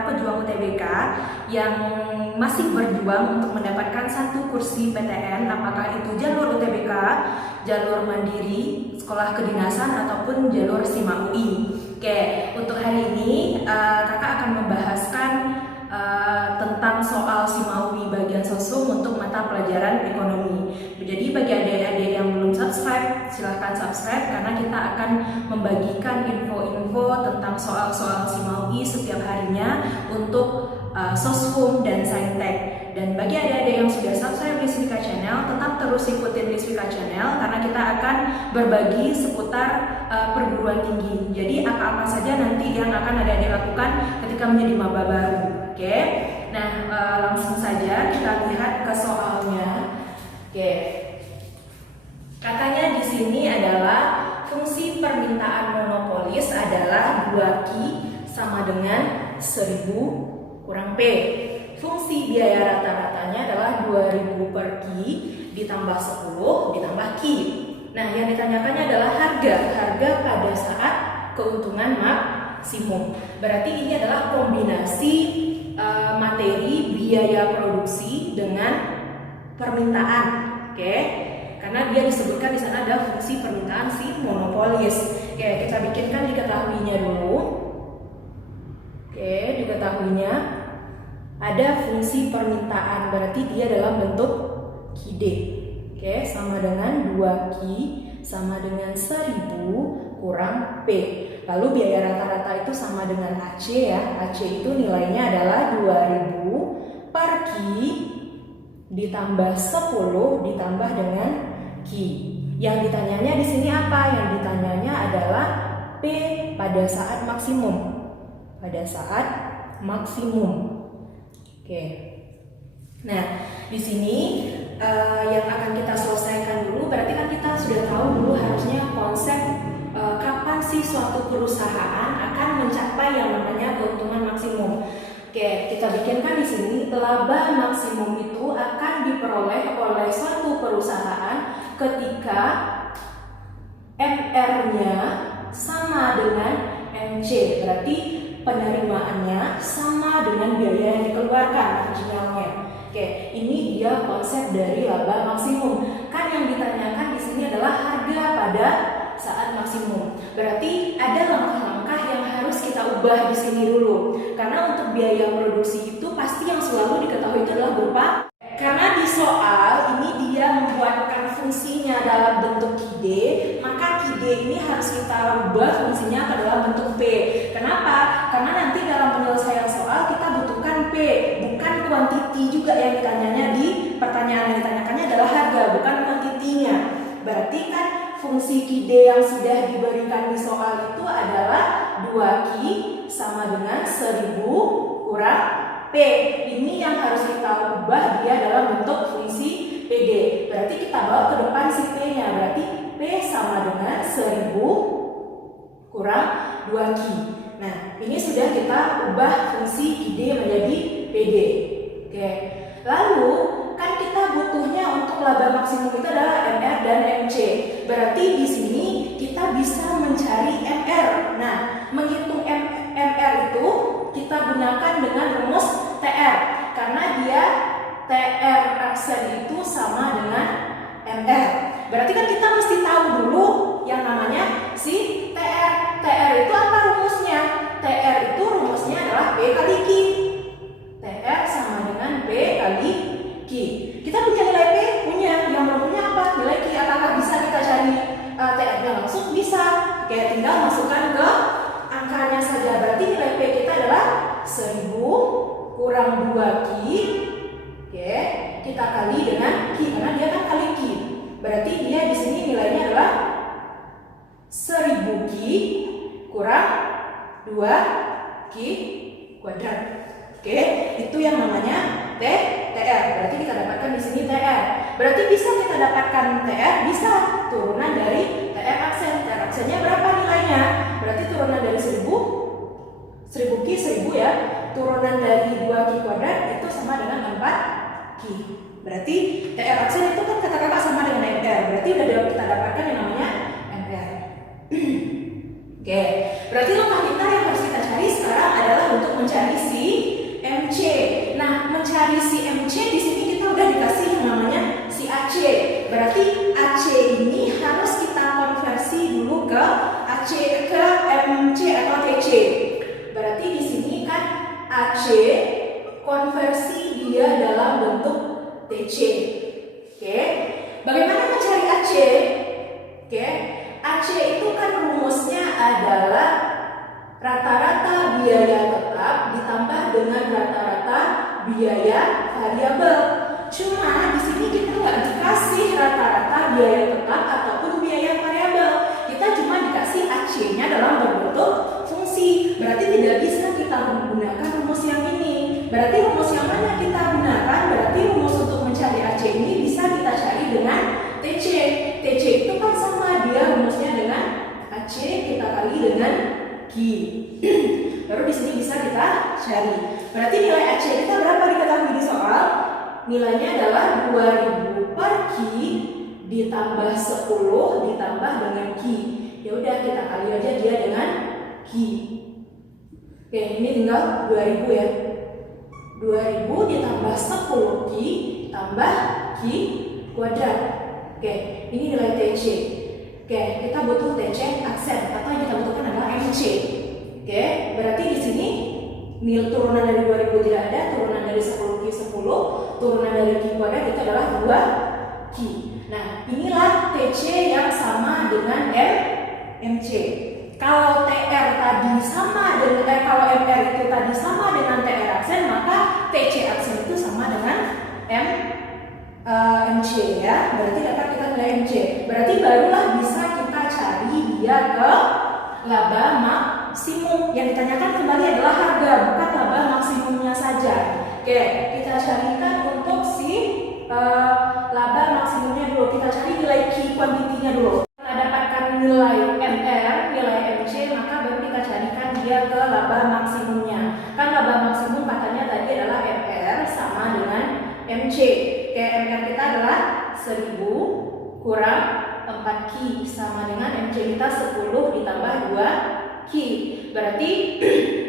para pejuang UTBK yang masih berjuang untuk mendapatkan satu kursi PTN, apakah itu jalur UTBK, jalur mandiri, sekolah kedinasan, ataupun jalur SIMA UI. Oke, untuk hari ini kakak akan membahaskan tentang soal SIMA UI bagian sosum untuk mata pelajaran ekonomi. Jadi bagi adik-adik yang belum subscribe, silahkan subscribe karena kita akan membagikan info-info tentang soal-soal SIMA UI setiap harinya untuk Soshum dan Saintek. Dan bagi adik-adik yang sudah subscribe Liswika Channel, tetap terus ikutin Liswika Channel karena kita akan berbagi seputar perguruan tinggi. Jadi apa-apa saja nanti yang akan adik-adik lakukan ketika menjadi maba baru. Oke. Nah, langsung saja kita lihat ke soalnya. Oke. Katanya di sini adalah fungsi permintaan monopolis adalah 2Q sama dengan 1000 kurang P. Fungsi biaya rata-ratanya adalah 2000 per Q ditambah 10 ditambah Q. Nah, yang ditanyakannya adalah harga pada saat keuntungan maksimum. Berarti ini adalah kombinasi materi biaya produksi dengan permintaan. Oke. Karena dia disebutkan di sana ada fungsi permintaan si monopolis. Oke, kita bikinkan diketahuinya dulu. Oke, diketahuinya ada fungsi permintaan, berarti dia dalam bentuk QD. Oke, sama dengan 2Q sama dengan 1000 kurang P. Lalu biaya rata-rata itu sama dengan AC ya. AC itu nilainya adalah 2000 per Q ditambah 10 ditambah dengan Q. Yang ditanyanya di sini apa? Yang ditanyanya adalah P pada saat maksimum. Pada saat maksimum. Oke. Nah, di sini yang akan kita selesaikan dulu, berarti kan kita sudah tahu dulu harusnya konsep kapan sih suatu perusahaan akan mencapai yang namanya keuntungan maksimum. Oke, kita bikinkan di sini laba maksimum itu akan diperoleh oleh suatu perusahaan ketika MR-nya sama dengan MC, berarti penerimaannya sama dengan biaya yang dikeluarkan marginalnya. Oke, ini dia konsep dari laba maksimum. Kan yang ditanyakan di sini adalah harga pada saat maksimum. Berarti ada langkah-langkah yang harus kita ubah di sini dulu. Karena untuk biaya produksi itu pasti yang selalu diketahui itu adalah berupa, karena di soal ini dia membuatkan fungsinya dalam bentuk QD, maka QD ini harus kita ubah fungsinya ke dalam bentuk P. Kenapa? Karena nanti dalam penyelesaian soal kita butuhkan P, bukan kuantiti juga yang ditanyanya di pertanyaan yang ditanyakannya adalah harga, bukan kuantitinya. Berarti kan fungsi QD yang sudah diberikan di soal itu adalah 2Q sama dengan 1000 kurang P. Ini yang harus kita ubah dia dalam bentuk fungsi PD. Berarti kita bawa ke depan si P-nya. Berarti P sama dengan 1000 kurang 2Q. Nah, ini sudah kita ubah fungsi ID menjadi PD. Oke. Lalu kan kita butuhnya untuk laba maksimum itu adalah MR dan MC. Berarti di sini kita bisa mencari MR. Nah, menghitung MR itu kita gunakan dengan rumus TR. Karena dia TR aksen itu sama dengan MR. Berarti kan kita mesti tahu dulu yang namanya si TR. TR itu apa rumusnya? TR itu rumusnya adalah B kali Q. TR sama dengan B kali Q. Kita punya nilai P? Punya. Yang belum punya apa? Nilai Q. Apakah bisa kita cari TR-nya langsung? Bisa. Oke, tinggal masukkan ke angkanya saja. Berarti nilai P kita adalah 1000 kurang 2Q. Oke, kita kali dengan Q karena dia kan kali Q. Berarti dia di sini nilainya adalah 1000Q kurang 2Q kuadrat. Oke, itu yang namanya TR. Berarti kita dapatkan di sini TR. Berarti bisa kita dapatkan TR, bisa turunan dari TR aksen. TR aksennya berapa nilainya? Berarti turunan dari 1000Q 1000 ya. Turunan dari 2Q kuadrat itu sama dengan 4Q. Berarti TR aksen itu kan kata kakak sama dengan MR. Berarti udah kita dapatkan yang namanya MR. Oke, berarti langkah kita yang harus kita cari sekarang adalah untuk mencari si MC. Nah, mencari si MC di sini kita udah dikasih yang namanya si AC. Berarti AC ini harus kita konversi dulu ke AC ke MC atau TC. Berarti di sini kan AC konversi dia dalam bentuk TC. Oke. Bagaimana mencari AC? Oke. AC itu kan rumusnya adalah rata-rata biaya tetap ditambah dengan rata-rata biaya variabel. Cuma di sini kita nggak dikasih rata-rata biaya tetap ataupun biaya variabel. Kita cuma dikasih AC-nya dalam berbentuk fungsi. Berarti tidak bisa kita menggunakan rumus yang ini. Berarti rumus yang mana kita gunakan? Berarti rumus untuk mencari AC ini bisa kita cari dengan TC. TC itu kan sama dia rumusnya dengan AC kita kali dengan Q. Baru di sini bisa kita cari. Berarti nilai AC kita berapa diketahui di soal? Nilainya adalah 2000 per Q ditambah 10 ditambah dengan Q. Ya udah kita kali aja dia dengan Q. Oke, ini tinggal 2000 ya. 2000 ditambah 10 Q tambah Q kuadrat. Oke, ini nilai TC. Oke, kita butuh TC aksen atau yang kita butuhkan adalah MC. Oke, berarti di sini nilai turunan dari 2000 tidak ada, turunan dari 10 Q 10, turunan dari Q kuadrat itu adalah 2 Q. Nah, inilah TC yang sama dengan MC. Kalau TR tadi sama dengan kalau MR itu tadi sama dengan TR aksen, maka TC aksen itu sama dengan MC ya. Berarti dapat kita nilai MC. Berarti barulah bisa kita cari dia ke laba maksimum. Yang ditanyakan kembali adalah harga, bukan laba maksimumnya saja. Oke, kita carikan untuk si laba maksimumnya dulu. Kita cari nilai key quantity-nya dulu. Kita dapatkan nilai MR, nilai MC, maka baru kita carikan dia ke laba maksimumnya. Kan laba maksimum katanya tadi adalah MR sama dengan MC. Oke, MR kita adalah 1000 kurang 4 Q sama dengan MC kita 10 ditambah 2 Q. Berarti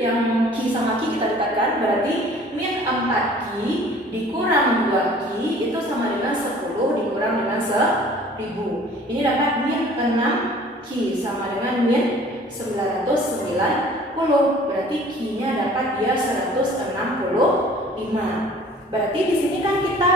yang Q sama Q kita dekatkan, berarti min 4 Q dikurang 2 Q itu sama dengan 10 dikurang dengan 1000. Ini dapat min 6 Q sama dengan min 990. Berarti Q-nya dapat dia 165. Berarti di sini kan kita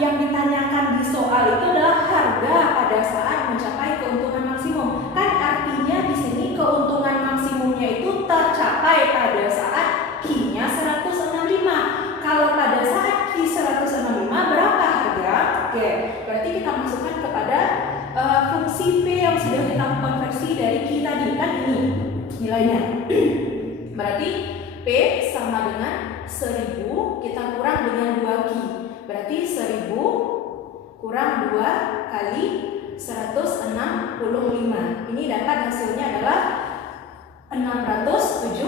yang ditanyakan di soal itu adalah harga pada saat mencapai keuntungan maksimum. Kan artinya di sini keuntungan maksimumnya itu tercapai pada saat Q-nya 165. Kalau pada saat Q 165 berapa harga? Oke, berarti kita masukkan kepada fungsi P yang sudah kita konversi dari Q tadi, kan ini nilainya. Berarti P sama dengan 1000 kita kurang dengan 2 Q. Berarti 1000 kurang 2 kali 165. Ini dapat hasilnya adalah 670.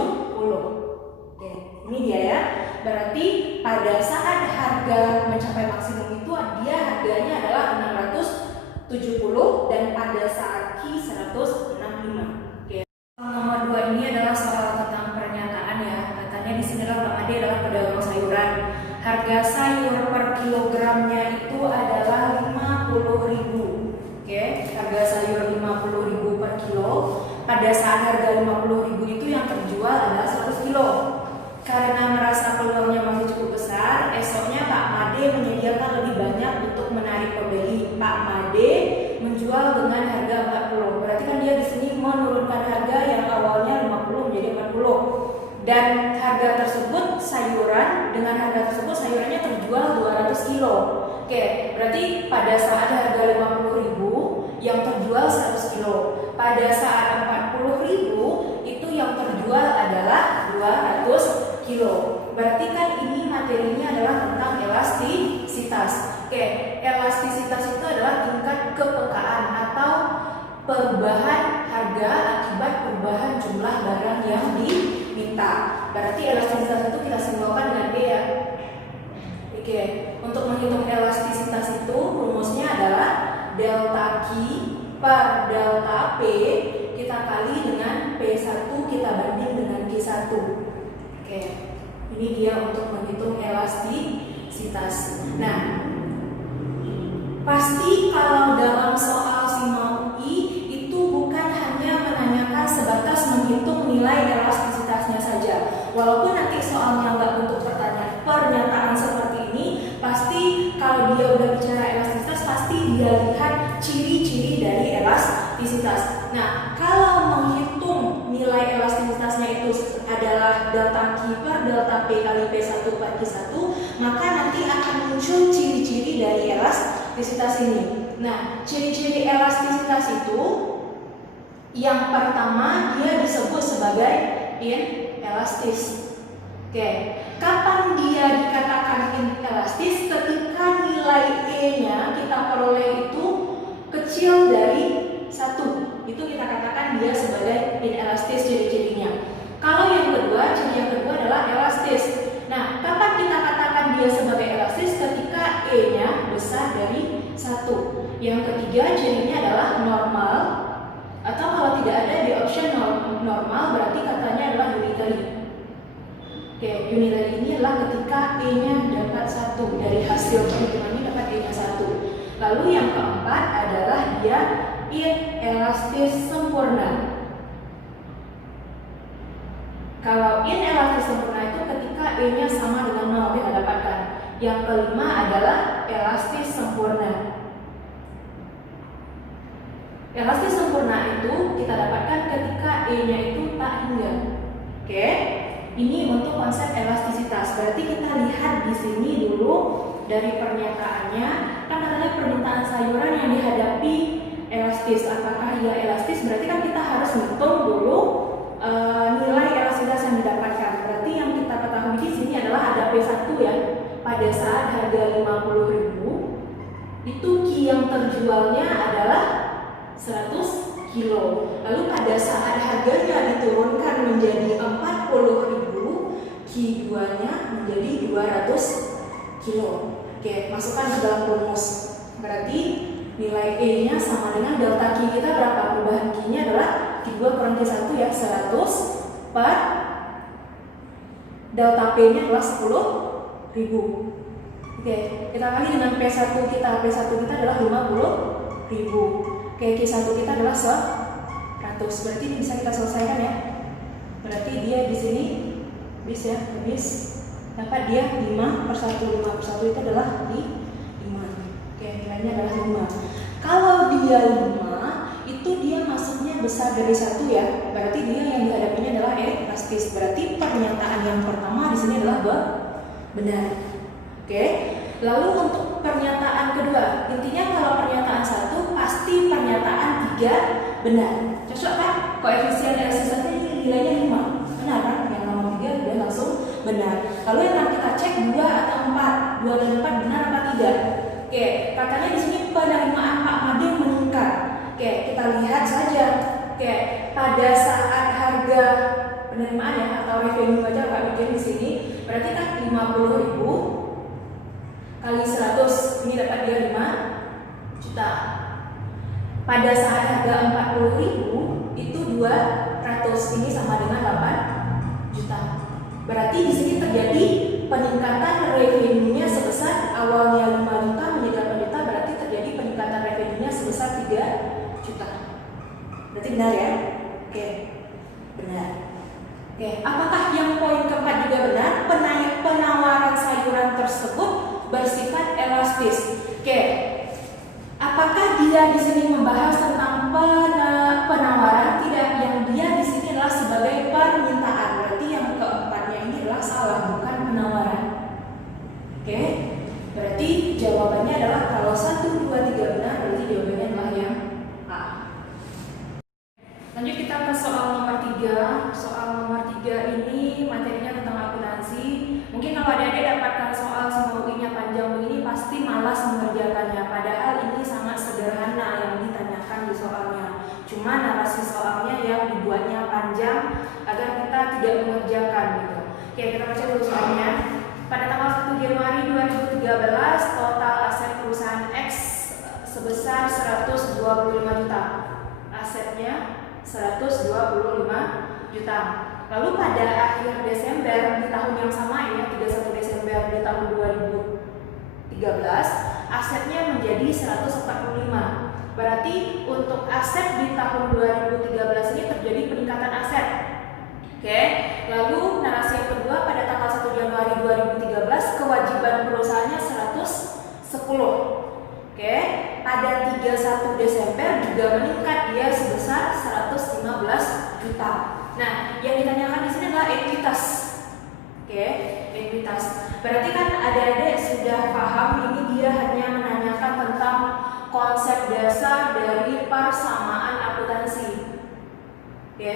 Oke, ini dia ya. Berarti pada saat harga mencapai maksimum itu dia harganya adalah 670 dan pada saat Q 165. Oke. Nomor 2 ini adalah soal tentang pernyataan ya. Katanya di sini Pak Ade adalah pedagang sayuran. Harga sayur per kilogramnya itu adalah 50.000. Oke, harga sayur 50.000 per kilo. Pada saat harga 50.000 itu yang terjual adalah 100 kilo. Karena merasa peluangnya masih cukup besar, esoknya Pak Made menyediakan lebih banyak untuk menarik pembeli. Pak Made menjual dengan harga 40. Berarti kan dia di sini menurunkan harga yang awalnya 50 menjadi 40. Dan harga tersebut sayuran, dengan harga tersebut sayurannya terjual 200 kilo. Oke, berarti pada saat harga 50.000 yang terjual 100 kilo. Pada saat 40.000 itu yang terjual adalah 200 kilo. Berarti kan ini materinya adalah tentang elastisitas. Oke, elastisitas itu adalah tingkat kepekaan atau perubahan harga akibat perubahan jumlah barang yang diminta. Berarti elastisitas itu kita simbolkan dengan B ya. Oke, untuk menghitung elastisitas itu rumusnya adalah delta Q per delta P kita kali dengan P1 kita banding dengan Q1. Oke, ini dia untuk menghitung elastisitas. Nah, pasti kalau dalam soal SIMA UI itu bukan hanya menanyakan sebatas menghitung nilai elastisitasnya saja. Walaupun nanti soalnya nggak bentuk pernyataan seperti ini, pasti kalau dia udah bicara elastisitas, pasti dia lihat ciri-ciri dari elastisitas. Nah, kalau menghitung nilai elastisitasnya itu adalah delta Q per delta P kali P1 per Q1, maka nanti akan muncul ciri-ciri dari elastisitas ini. Nah, ciri-ciri elastisitas itu yang pertama dia disebut sebagai inelastis. Oke, kapan dia dikatakan inelastis? Ketika nilai E-nya kita peroleh itu kecil dari 1. Itu kita katakan dia sebagai inelastis ciri-cirinya. Kalau yang kedua, ciri yang kedua adalah elastis. Nah, kapan kita katakan dia sebagai elastis? Ketika E-nya besar dari 1. Yang ketiga, cirinya adalah normal. Atau kalau tidak ada di option normal, berarti katanya adalah unitary. Oke, unitary ini adalah ketika E-nya dapat 1. Dari hasil perhitungan ini dapat E-nya 1. Lalu yang keempat adalah dia inelastis sempurna. Kalau inelastis sempurna itu ketika E-nya sama dengan 0 kita dapatkan. Yang kelima adalah elastis sempurna. Elastis sempurna itu kita dapatkan ketika E-nya itu tak hingga. Oke, ini untuk konsep elastisitas. Berarti kita lihat di sini dulu dari pernyataannya, kan katanya permintaan sayuran yang dihadapi elastis. Apakah ia elastis? Berarti kan kita harus hitung dulu nilai elastisitas yang didapatkan. Berarti yang kita ketahui di sini adalah ada P1 ya. Pada saat harga 50.000 itu Q yang terjualnya adalah 100 kilo. Lalu pada saat harganya diturunkan menjadi 40.000, Q2-nya menjadi 200 kilo. Oke, masukkan ke dalam rumus. Berarti nilai E-nya sama dengan delta Q kita berapa? Perubahan Q-nya adalah Q2 kurang Q1 ya, 100 per delta P-nya adalah 10.000. Oke, kita kali dengan P1 kita. P1 kita adalah 50.000. Oke, Q1 kita adalah 100. Berarti ini bisa kita selesaikan ya. Berarti dia di sini habis dapat dia 5 per 1. 5 per 1 itu adalah di 5. Oke, nilainya adalah 5. Kalau dia 5, itu dia masuknya besar dari 1 ya. Berarti dia yang dihadapinya adalah elastis. Berarti pernyataan yang pertama di sini adalah benar. Oke. Lalu untuk pernyataan kedua, intinya kalau pernyataan 1 pasti pernyataan 3 benar. Cocok kan? Koefisien elastisitasnya nilainya 5. Benar kan? Yang nomor 3 udah langsung benar. Lalu yang kita cek 2 atau 4. 2 dan 4 benar apa tidak? Oke, katanya di sini penerimaan Pak Made meningkat. Oke, kita lihat saja. Oke, pada saat harga penerimaan ya atau revenue aja Pak bikin di sini, berarti kan 50.000 kali 100, ini dapat dia 5 juta. Pada saat harga 40.000 itu 200, ini sama dengan 8 juta. Berarti di sini terjadi peningkatan revenue-nya sebesar awalnya 5 juta menjadi 8 juta, berarti terjadi peningkatan revenue-nya sebesar 3 juta. Berarti benar ya? Oke, benar. Oke, apakah yang poin keempat juga benar? Penawaran sayuran tersebut bersifat elastis. Oke, apakah dia di sini membahas tentang penawaran? Tidak, yang dia di sini adalah sebagai permintaan. Berarti yang keempatnya ini adalah salah, bukan penawaran. Oke, berarti jawabannya adalah kalau 1, 2, 3 benar, berarti jawabannya adalah yang A. Lanjut kita ke soal nomor 3. Soal nomor 3 ini materinya tentang akuntansi. Mungkin kalau adik-adik dapatkan soal SIMA-UI-nya panjang begini pasti malas mengerjakannya. Padahal ini sangat sederhana yang ditanyakan di soalnya. Cuma narasi soalnya yang dibuatnya panjang agar kita tidak mengerjakan gitu. Oke, kita baca dulu soalnya. Pada tanggal 1 Januari 2013, total aset perusahaan X sebesar 125 juta. Asetnya 125 juta. Lalu pada akhir Desember di tahun yang sama ya, 31 Desember di tahun 2013, asetnya menjadi 145. Berarti untuk aset di tahun 2013 ini terjadi peningkatan aset. Oke. Lalu narasi yang kedua, pada tanggal 1 Januari 2013 kewajiban perusahaannya 110. Oke. Pada 31 Desember juga meningkat, dia sebesar 115 juta. Nah, yang ditanyakan di sini adalah ekuitas. Oke, ekuitas. Berarti kan adik-adik sudah paham, ini dia hanya menanyakan tentang konsep dasar dari persamaan akuntansi. Oke,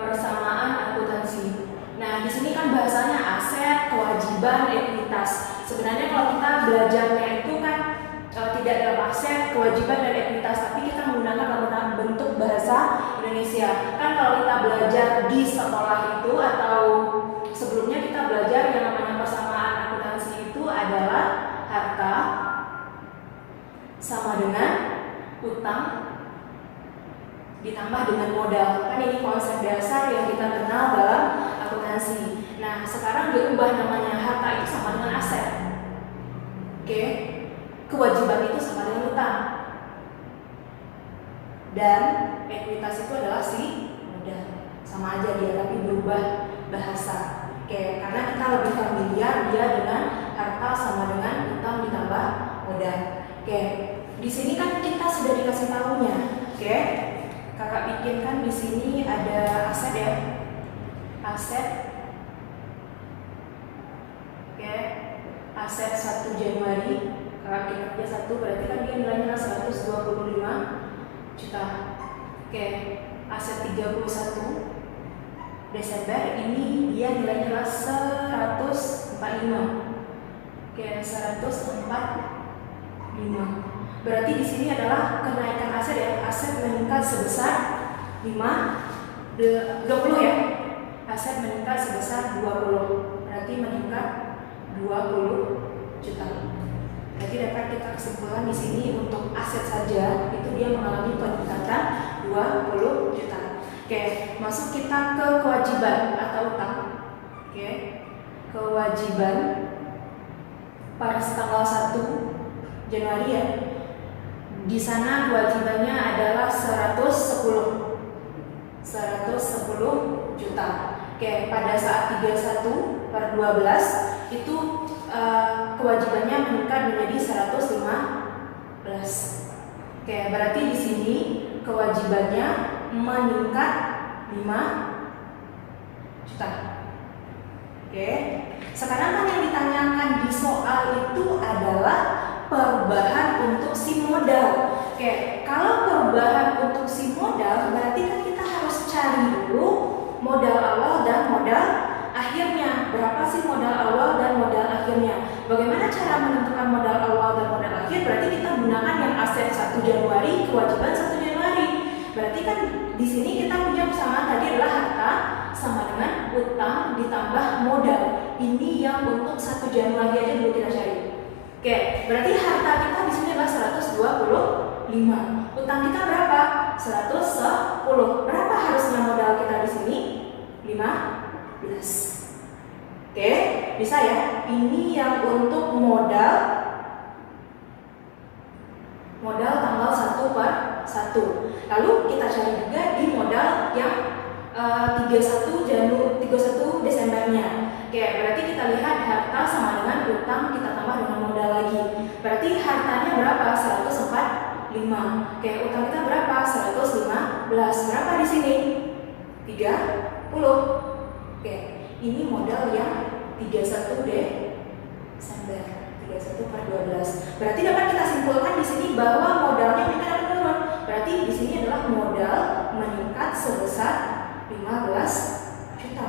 persamaan akuntansi. Nah, di sini kan bahasanya aset, kewajiban, ekuitas. Sebenarnya kalau kita belajarnya itu kan tidak dalam aset, kewajiban, dan ekuitas, tapi kita menggunakan bentuk bahasa Indonesia. Kan kalau kita belajar di sekolah itu atau sebelumnya kita belajar yang namanya persamaan akuntansi itu adalah harta sama dengan utang ditambah dengan modal. Kan ini konsep dasar yang kita kenal dalam akuntansi. Nah, sekarang diubah namanya harta itu sama dengan aset. Oke. Kewajiban itu sama dengan utang. Dan ekuitas itu adalah si modal. Sama aja dia, tapi berubah bahasa. Oke, karena kita lebih familiar dia dengan harta sama dengan utang ditambah modal. Oke, di sini kan kita sudah dikasih tahunya. Oke, kakak bikin kan di sini ada aset ya, aset. Oke, aset 1 Januari. Kakak bikin aja 1, berarti kan dia nilainya 125 juta. Oke, aset 31 Desember ini dia nilainya adalah 145. Oke, 145. Berarti di sini adalah kenaikan aset ya. Aset meningkat sebesar 20 ya. Aset meningkat sebesar 20. Berarti meningkat 20 juta. Jadi dapat kita kesimpulan di sini untuk aset saja itu dia mengalami peningkatan 20 juta. Oke, masuk kita ke kewajiban atau utang. Oke, kewajiban pada tanggal 1 Januari ya. Di sana kewajibannya adalah 110 juta. Oke, pada saat 31/12 itu kewajibannya meningkat menjadi 115. Oke, berarti di sini kewajibannya meningkat 5 juta. Oke, sekarang kan yang ditanyakan di soal itu adalah perubahan untuk si modal. Oke, kalau perubahan untuk si modal berarti kan kita harus cari dulu modal awal dan modal akhirnya. Berapa sih modal awal dan modal akhirnya? Bagaimana cara menentukan modal awal dan modal akhir? Berarti kita gunakan yang aset 1 Januari, kewajiban 1 Januari. Berarti kan di sini kita punya persamaan tadi adalah harta sama dengan utang ditambah modal. Ini yang untuk 1 Januari aja dulu kita cari. Oke, berarti harta kita di sini adalah 125. Utang kita berapa? 110. Berapa harusnya modal kita di sini? 15. Oke, bisa ya. Ini yang untuk modal tanggal 1/1. Lalu kita cari juga di modal yang 31 Desembernya. Oke, berarti kita lihat harta sama dengan utang kita tambah dengan modal lagi. Berarti hartanya berapa? 145. Oke, utang kita berapa? 115. Berapa di sini? 30. Oke, ini modal yang 31 Desember. 31/12. Berarti dapat kita simpulkan di sini bahwa modalnya meningkat atau menurun. Berarti di sini adalah modal meningkat sebesar 15 juta.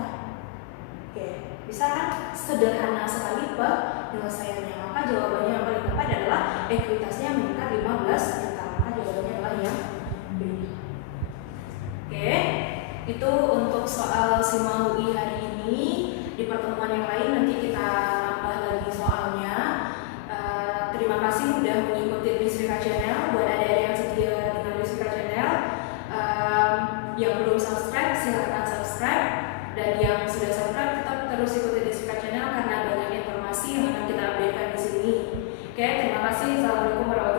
Oke, bisa kan? Sederhana sekali penyelesaiannya. Maka jawabannya yang paling tepat adalah ekuitasnya meningkat 15 juta. Maka jawabannya adalah yang B. Oke, itu untuk soal SIMA UI hari ini. Di pertemuan yang lain nanti kita nambah lagi soalnya. Terima kasih sudah mengikuti Lisvika Channel. Buat adik-adik yang setia dengan Lisvika Channel, yang belum subscribe silahkan subscribe. subscribe, dan yang sudah subscribe tetap terus ikuti di subscribe channel karena banyak informasi yang akan kita updatekan di sini. Oke, terima kasih. Assalamualaikum warahmatullahi wabarakatuh.